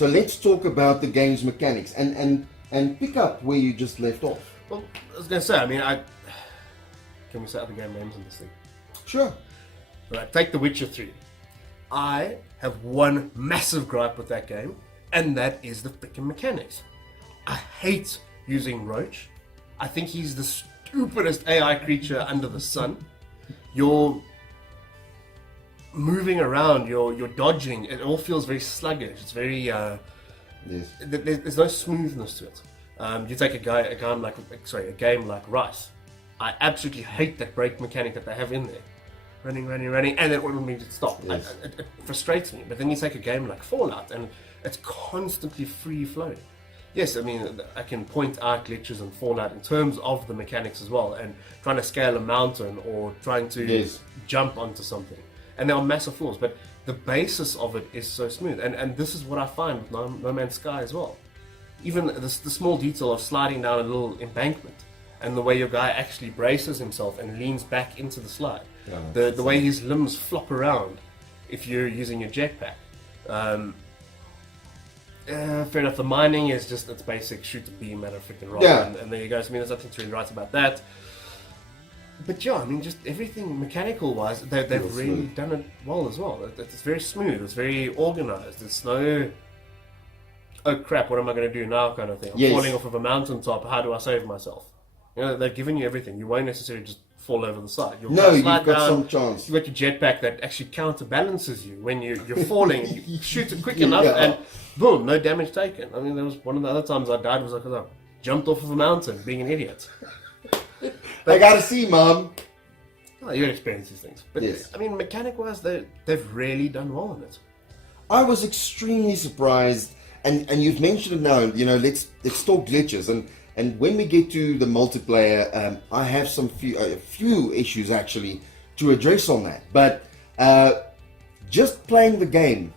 So let's talk about the game's mechanics and pick up where you just left off. Well, I was going to say, I mean, can we say other game names in this thing? Sure. Right, take The Witcher 3. I have one massive gripe with that game, and that is the freaking mechanics. I hate using Roach. I think he's the stupidest AI creature under the sun. You're moving around, you're dodging, it all feels very sluggish. It's very, Yes. there's no smoothness to it. You take a game like Rice. I absolutely hate that break mechanic that they have in there. Running, and then it means to stop. Yes. It frustrates me. But then you take a game like Fallout, and it's constantly free flowing. Yes, I mean, I can point out glitches in Fallout in terms of the mechanics as well, and trying to scale a mountain or trying to jump onto something. And there are massive flaws, but the basis of it is so smooth. And this is what I find with No Man's Sky as well. Even the small detail of sliding down a little embankment, and the way your guy actually braces himself and leans back into the slide. Yeah, the way his limbs flop around if you're using your jetpack. Fair enough, the mining is just its basic shoot a beam at a freaking rock, and there you go. So, I mean, there's nothing to really write about that. But yeah, I mean, just everything mechanical wise, they've really done it well as well. It's very smooth, it's very organized. It's no, oh crap, what am I going to do now kind of thing. I'm falling off of a mountaintop, how do I save myself? You know, they've given you everything. You won't necessarily just fall over the side. You've got some chance. You've got your jetpack that actually counterbalances you when you're falling. You shoot it quick enough and boom, no damage taken. I mean, there was one of the other times I died was because I jumped off of a mountain being an idiot. I gotta see, Mom. Oh, you experience these things. But I mean, mechanic-wise, they've really done well on it. I was extremely surprised, and you've mentioned it now. You know, let's talk glitches, and when we get to the multiplayer, I have a few issues actually to address on that. But just playing the game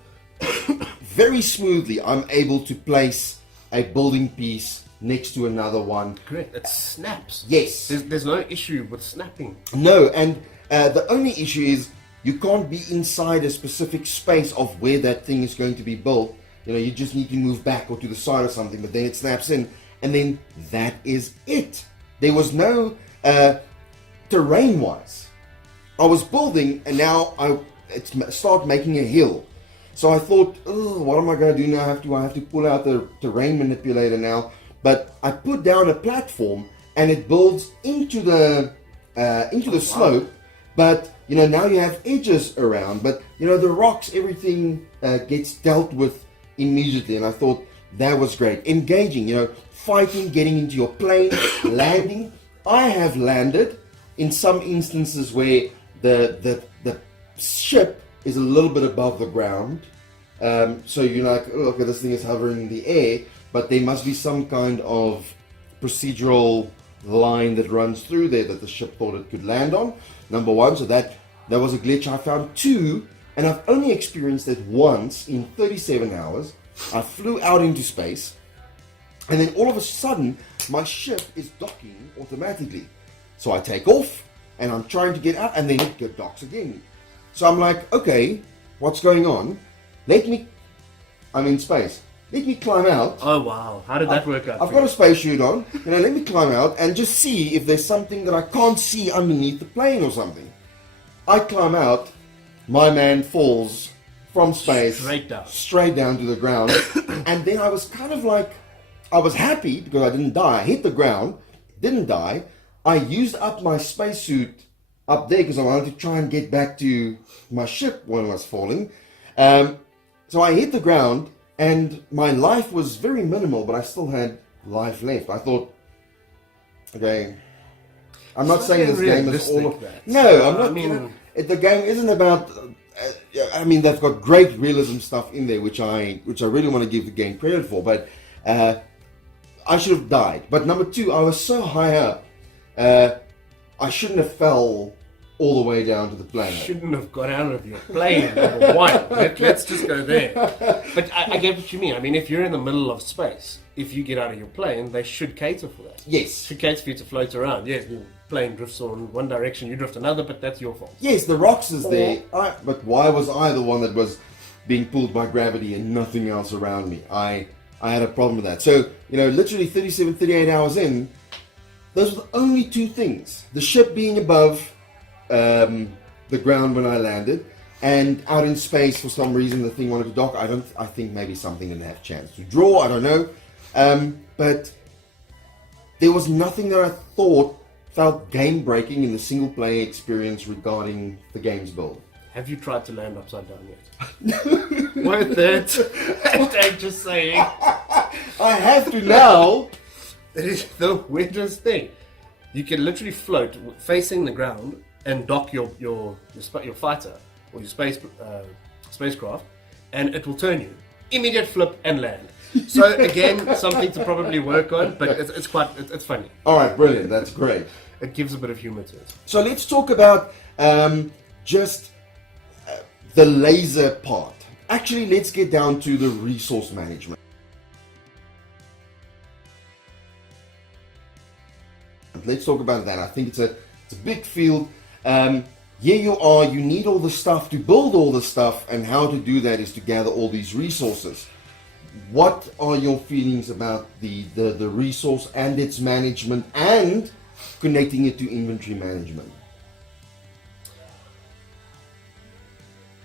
very smoothly, I'm able to place a building piece next to another one. Correct. It snaps. Yes. There's no issue with snapping. No, and the only issue is you can't be inside a specific space of where that thing is going to be built. You know, you just need to move back or to the side or something, but then it snaps in, and then that is it. There was no terrain-wise. I was building, and now I start making a hill. So I thought, oh, what am I going to do now? I have to pull out the terrain manipulator now. But I put down a platform, and it builds into the slope. But you know, now you have edges around. But you know, the rocks, everything gets dealt with immediately. And I thought that was great. Engaging, you know, fighting, getting into your plane, landing. I have landed in some instances where the ship is a little bit above the ground. So you're like, oh, okay, this thing is hovering in the air. But there must be some kind of procedural line that runs through there that the ship thought it could land on. Number one, so that was a glitch I found. Two, and I've only experienced it once in 37 hours. I flew out into space, and then all of a sudden, my ship is docking automatically. So I take off, and I'm trying to get out, and then it docks again. So I'm like, okay, what's going on? I'm in space. Let me climb out. Oh wow, how did that work out? I've got a spacesuit on. You know, let me climb out and just see if there's something that I can't see underneath the plane or something. I climb out. My man falls from space straight down to the ground. And then I was kind of like, I was happy because I didn't die. I hit the ground, didn't die. I used up my spacesuit up there because I wanted to try and get back to my ship when I was falling. So I hit the ground. And my life was very minimal, but I still had life left. I thought, okay, I'm not saying this game is all of that. No, I'm not. I mean, the game isn't about. I mean, they've got great realism stuff in there, which I really want to give the game credit for. But I should have died. But number two, I was so high up, I shouldn't have fell all the way down to the plane. Shouldn't have got out of your plane, number one. Let's just go there. But I get what you mean. I mean, if you're in the middle of space, if you get out of your plane, they should cater for that. Yes. Should cater for you to float around. Yes, the plane drifts in one direction, you drift another, but that's your fault. Yes, the rocks is there. But why was I the one that was being pulled by gravity and nothing else around me. I had a problem with that. So, literally 37, 38 hours in, those were the only two things. The ship being above the ground when I landed, and out in space for some reason the thing wanted to dock. I think maybe something didn't have a chance to draw, I don't know. But there was nothing that I thought felt game breaking in the single player experience regarding the game's build. Have you tried to land upside down yet? Worth it. I'm just saying. I have to now. It is the weirdest thing. You can literally float facing the ground and dock your fighter or your spacecraft, and it will turn you. Immediate flip and land. So again, something to probably work on, but it's funny. All right, brilliant. That's great. It gives a bit of humor to it. So let's talk about just the laser part. Actually, let's get down to the resource management. Let's talk about that. I think it's a big field. Here you are, you need all the stuff to build all the stuff, and how to do that is to gather all these resources. What are your feelings about the resource and its management, and connecting it to inventory management?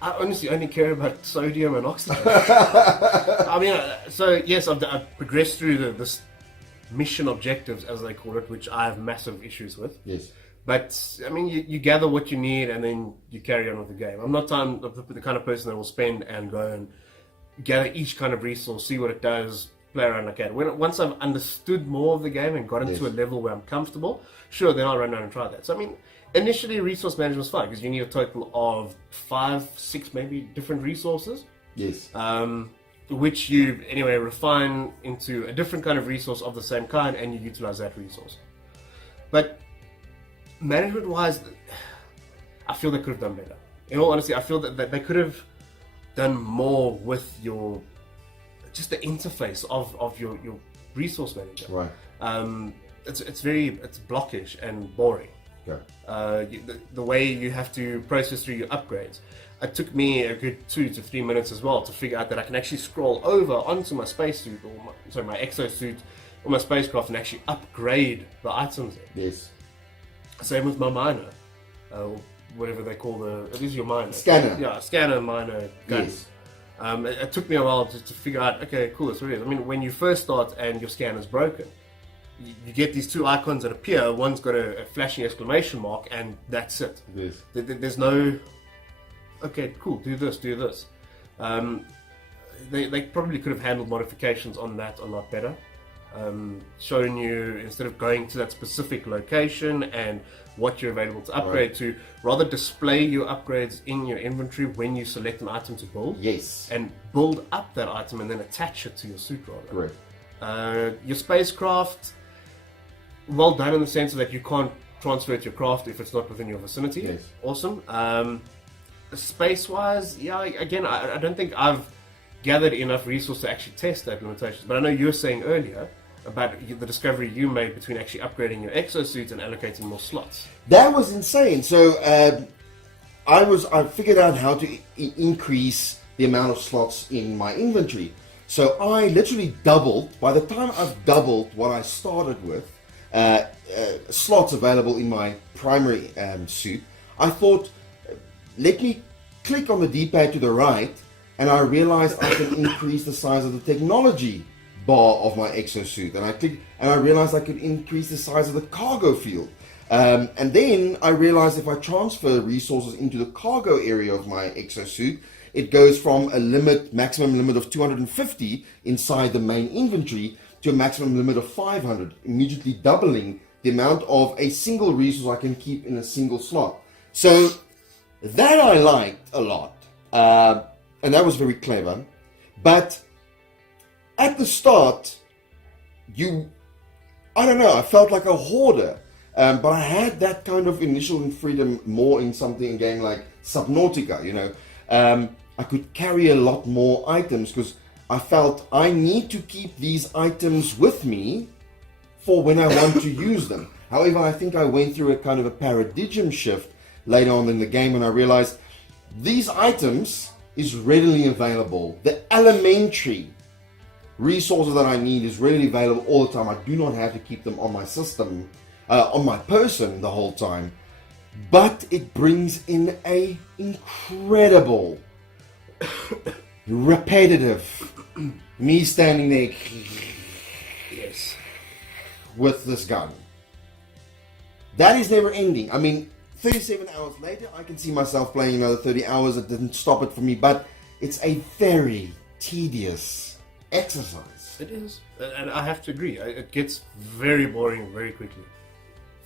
I honestly only care about sodium and oxygen. I mean, so yes, I've progressed through this mission objectives, as they call it, which I have massive issues with. Yes. But, I mean, you gather what you need and then you carry on with the game. I'm not the kind of person that will spend and go and gather each kind of resource, see what it does, play around like that. Once I've understood more of the game and got into a level where I'm comfortable, sure, then I'll run around and try that. So, I mean, initially resource management was fine because you need a total of 5, 6 maybe different resources. Yes. Which you, anyway, refine into a different kind of resource of the same kind, and you utilize that resource. But management-wise, I feel they could have done better. In all honesty, I feel that they could have done more with just the interface of your resource manager. Right. It's blockish and boring. Okay. The way you have to process through your upgrades. It took me a good 2 to 3 minutes as well to figure out that I can actually scroll over onto my spacesuit or my exosuit or my spacecraft and actually upgrade the items there. Yes. Same with my miner, whatever they call it is your miner. Scanner. Yeah, scanner, miner, gun. Yes. It took me a while to figure out, okay, cool, that's what it is. I mean, when you first start and your scanner's broken, you get these two icons that appear. One's got a flashing exclamation mark, and that's it. Yes. There's no, okay, cool, do this. They probably could have handled modifications on that a lot better. Showing you, instead of going to that specific location and what you're available to upgrade to, rather display your upgrades in your inventory when you select an item to build. Yes. And build up that item and then attach it to your suit rather. Correct. Your spacecraft, well done in the sense that you can't transfer it to your craft if it's not within your vicinity. Yes. Awesome. Space-wise, yeah, again, I don't think I've gathered enough resource to actually test the implementations. But I know you were saying earlier about the discovery you made between actually upgrading your exosuit and allocating more slots. That was insane. So I figured out how to increase the amount of slots in my inventory. So I literally doubled. By the time I've doubled what I started with, slots available in my primary suit, I thought, let me click on the D-pad to the right, and I realized I can increase the size of the technology bar of my exosuit. And I clicked, and I realized I could increase the size of the cargo field. And then I realized if I transfer resources into the cargo area of my exosuit, it goes from a maximum limit of 250 inside the main inventory to a maximum limit of 500, immediately doubling the amount of a single resource I can keep in a single slot. So that I liked a lot. And that was very clever. But at the start, I don't know, I felt like a hoarder. But I had that kind of initial freedom more in something, a game like Subnautica, I could carry a lot more items because I felt I need to keep these items with me for when I want to use them. However, I think I went through a kind of a paradigm shift later on in the game when I realized these items, is readily available. The elementary resources that I need is readily available all the time. I do not have to keep them on my system, on my person the whole time. But it brings in a incredible repetitive me standing there Yes. with this gun. That is never ending. I mean, 37 hours later, I can see myself playing another 30 hours. It didn't stop it for me, but it's a very tedious exercise. It is. And I have to agree. It gets very boring very quickly.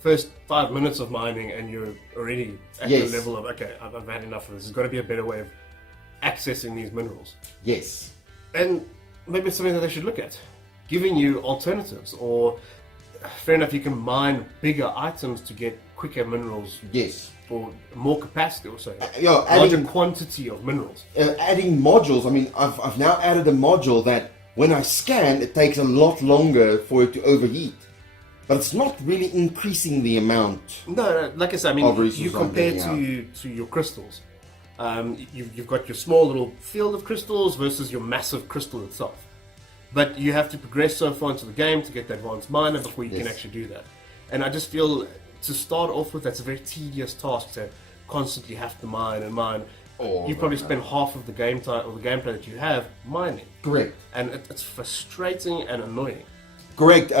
First 5 minutes of mining and you're already at Yes. the level of, okay, I've had enough of this. There's got to be a better way of accessing these minerals. Yes. And maybe it's something that they should look at. Giving you alternatives, or fair enough, you can mine bigger items to get quicker minerals Yes. or more capacity, also Yeah, larger adding, quantity of minerals. adding modules. I mean, I've now added a module that when I scan, it takes a lot longer for it to overheat. But it's not really increasing the amount. No, like I said, I mean, Of resources you I'm compare getting to your crystals. You've got your small little field of crystals versus your massive crystal itself. But you have to progress so far into the game to get the advanced miner before you can Yes. actually do that. And I just feel to start off with, that's a very tedious task to constantly have to mine and mine. Oh, You probably no. spend half of the game time or the gameplay that you have mining, Correct. and it's frustrating and annoying. Correct.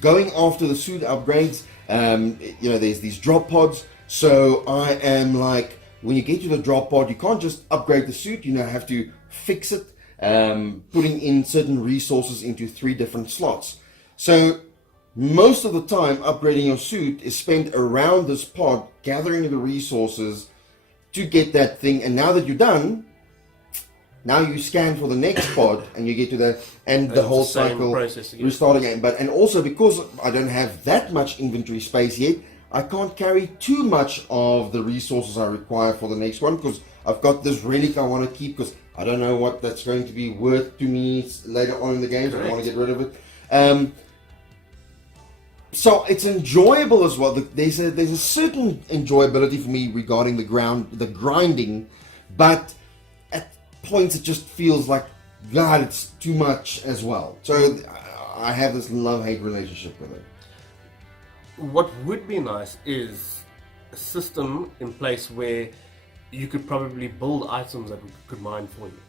Going after the suit upgrades, there's these drop pods. So I am like, when you get to the drop pod, you can't just upgrade the suit. You have to fix it, putting in certain resources into 3 different slots. So most of the time, upgrading your suit is spent around this pod, gathering the resources to get that thing. And now that you're done, now you scan for the next pod, and you get to the and the it's whole the same cycle process again. restart again. And also because I don't have that much inventory space yet, I can't carry too much of the resources I require for the next one, because I've got this relic I want to keep, because I don't know what that's going to be worth to me later on in the game, so I want to get rid of it. So it's enjoyable as well. There's a certain enjoyability for me regarding the grinding, but at points it just feels like, God, it's too much as well. So I have this love-hate relationship with it. What would be nice is a system in place where you could probably build items that could mine for you.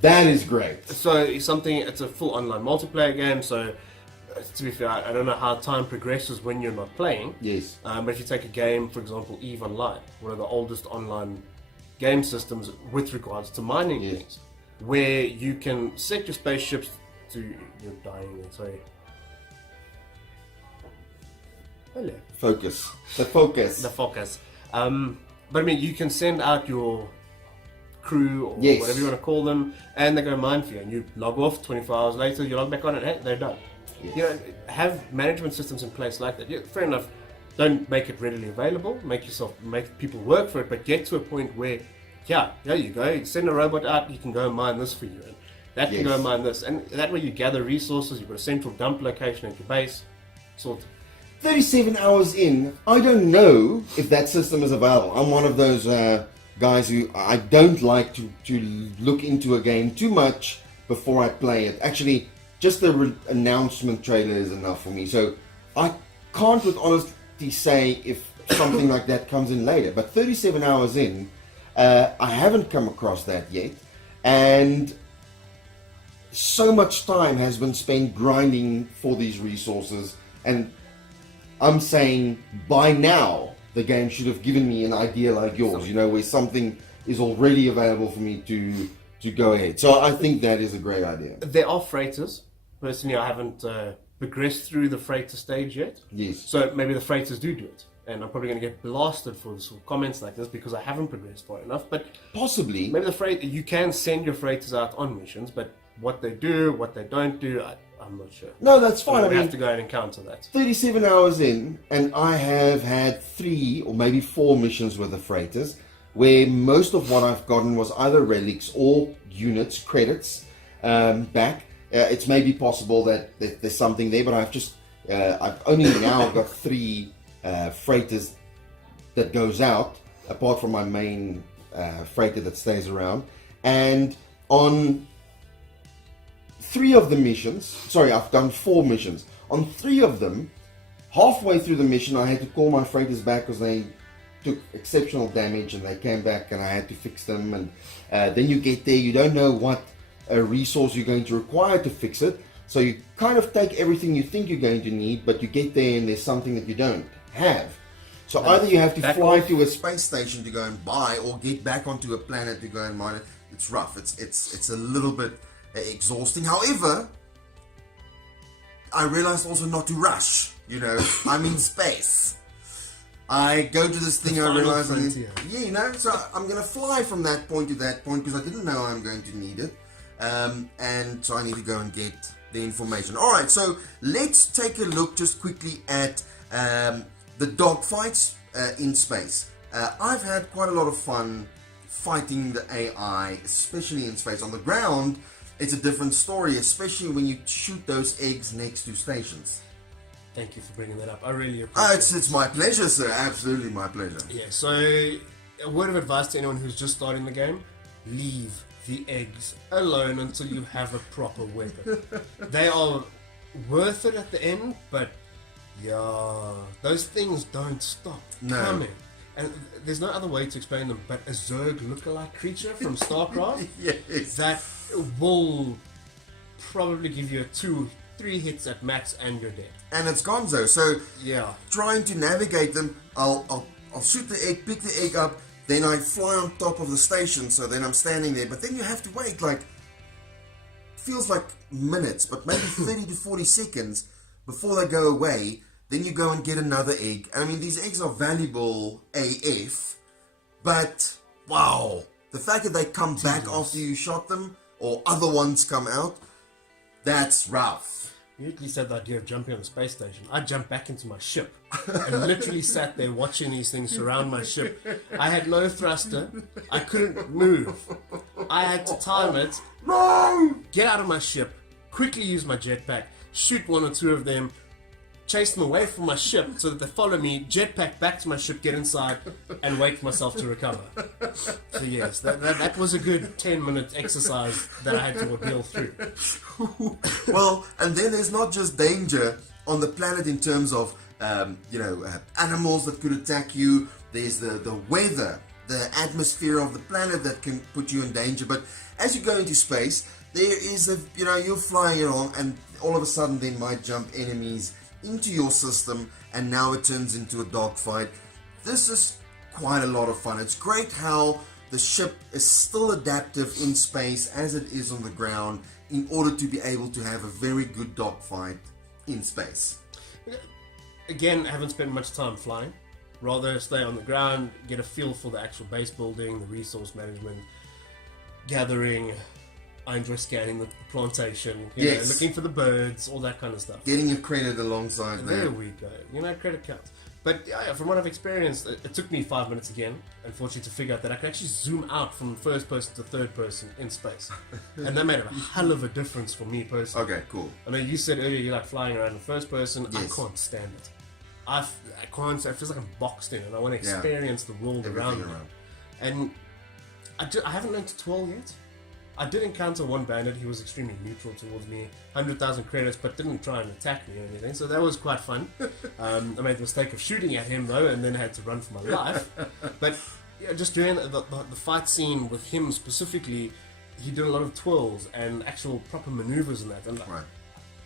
That is great. So it's a full online multiplayer game, so to be fair, I don't know how time progresses when you're not playing. Yes. But if you take a game, for example, EVE Online, one of the oldest online game systems with regards to mining Yes. things, where you can set your spaceships to... You're dying there, sorry. Hello. Focus. The focus. The focus. But I mean, you can send out your crew or Yes. whatever you want to call them, and they go mine for you, and you log off. 24 hours later, you log back on, and hey, they're done. Yes. You know, have management systems in place like that. Yeah, fair enough. Don't make it readily available. Make people work for it, but get to a point where, yeah, there you go. Send a robot out. You can go and mine this for you, and that can Yes. go and mine this, and that way you gather resources. You've got a central dump location at your base. Sorted. 37 hours in, I don't know if that system is available. I'm one of those guys who I don't like to look into a game too much before I play it. Actually, just the announcement trailer is enough for me. So I can't with honesty say if something like that comes in later. But 37 hours in, I haven't come across that yet. And so much time has been spent grinding for these resources, and I'm saying by now the game should have given me an idea like yours, where something is already available for me to go ahead. So I think that is a great idea. There are freighters. Personally, I haven't progressed through the freighter stage yet. Yes. So maybe the freighters do it. And I'm probably going to get blasted for sort of comments like this because I haven't progressed far enough. But Possibly. maybe you can send your freighters out on missions, but what they do, what they don't do, I'm not sure. No, that's fine. So I we mean, have to go and encounter that. 37 hours in, and I have had 3 or maybe 4 missions with the freighters, where most of what I've gotten was either relics or units, credits, back. It's maybe possible that there's something there, but I've only now got 3 freighters that goes out, apart from my main freighter that stays around. And on 3 of the missions, sorry, I've done 4 missions. On 3 of them, halfway through the mission, I had to call my freighters back because they took exceptional damage, and they came back and I had to fix them. And then you get there, you don't know what resource you're going to require to fix it, so you kind of take everything you think you're going to need, but you get there and there's something that you don't have. So either you have to fly to a space station to go and buy, or get back onto a planet to go and mine it. It's rough. It's a little bit exhausting. However, I realized also not to rush. You know, I'm in space. I go to this thing, I realize so I'm going to fly from that point to that point because I didn't know I'm going to need it. And so I need to go and get the information. Alright, so let's take a look just quickly at the dogfights in space. I've had quite a lot of fun fighting the AI, especially in space. On the ground, it's a different story, especially when you shoot those eggs next to stations. Thank you for bringing that up. I really appreciate it. It's my pleasure, sir. Absolutely my pleasure. Yeah, so a word of advice to anyone who's just starting the game: leave the eggs alone until you have a proper weapon. They are worth it at the end, but yeah, those things don't stop coming. And there's no other way to explain them but a Zerg lookalike creature from StarCraft Yes. that will probably give you 2-3 hits at max and you're dead. And it's gonzo. So yeah, trying to navigate them, I'll shoot the egg, pick the egg up, then I fly on top of the station, so then I'm standing there. But then you have to wait, like, feels like minutes, but maybe 30 to 40 seconds before they go away. Then you go and get another egg. I mean, these eggs are valuable AF, but wow, the fact that they come back after you shot them, or other ones come out, that's rough. You usually said the idea of jumping on the space station. I jumped back into my ship and literally sat there watching these things surround my ship. I had no thruster. I couldn't move. I had to time it. No! Get out of my ship. Quickly use my jetpack. Shoot 1 or 2 of them. Chase them away from my ship so that they follow me. Jetpack back to my ship. Get inside and wait for myself to recover. So yes, that was a good 10-minute exercise that I had to ordeal through. Well, and then there's not just danger on the planet in terms of animals that could attack you. There's the weather, the atmosphere of the planet that can put you in danger. But as you go into space, there is you're flying along, and all of a sudden there might jump enemies into your system, and now it turns into a dogfight. This is quite a lot of fun. It's great how the ship is still adaptive in space as it is on the ground, in order to be able to have a very good dogfight in space. Again, I haven't spent much time flying. Rather stay on the ground, get a feel for the actual base building, the resource management, gathering. I enjoy scanning the plantation, looking for the birds, all that kind of stuff. Getting your credit alongside that. There we go. Credit counts. But from what I've experienced, it took me 5 minutes again, unfortunately, to figure out that I could actually zoom out from first person to third person in space. And that made a hell of a difference for me personally. Okay, cool. I know you said earlier you like flying around in first person. Yes. I can't stand it. I can't. It feels like I'm boxed in, and I want to experience the world around me. And I haven't learned to twirl yet. I did encounter one bandit. He was extremely neutral towards me, 100,000 credits, but didn't try and attack me or anything. So that was quite fun. I made the mistake of shooting at him though, and then had to run for my life. But just doing the fight scene with him specifically, he did a lot of twirls and actual proper maneuvers and that. And right.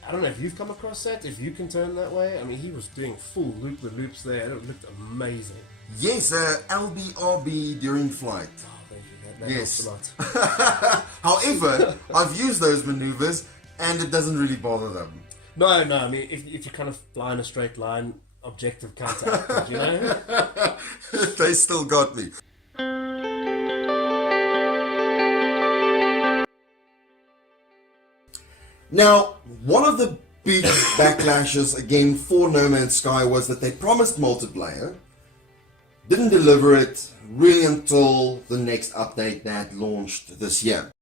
I don't know if you've come across that, if you can turn that way. I mean, he was doing full loop-the-loops there, and it looked amazing. Yes, LBRB during flight. Oh, thank you. That yes. helps a lot. However, I've used those maneuvers, and it doesn't really bother them. No, I mean, if you kind of fly in a straight line, objective counteracted, you know? They still got me. Now, one of the big backlashes again for No Man's Sky was that they promised multiplayer, didn't deliver it really until the next update that launched this year.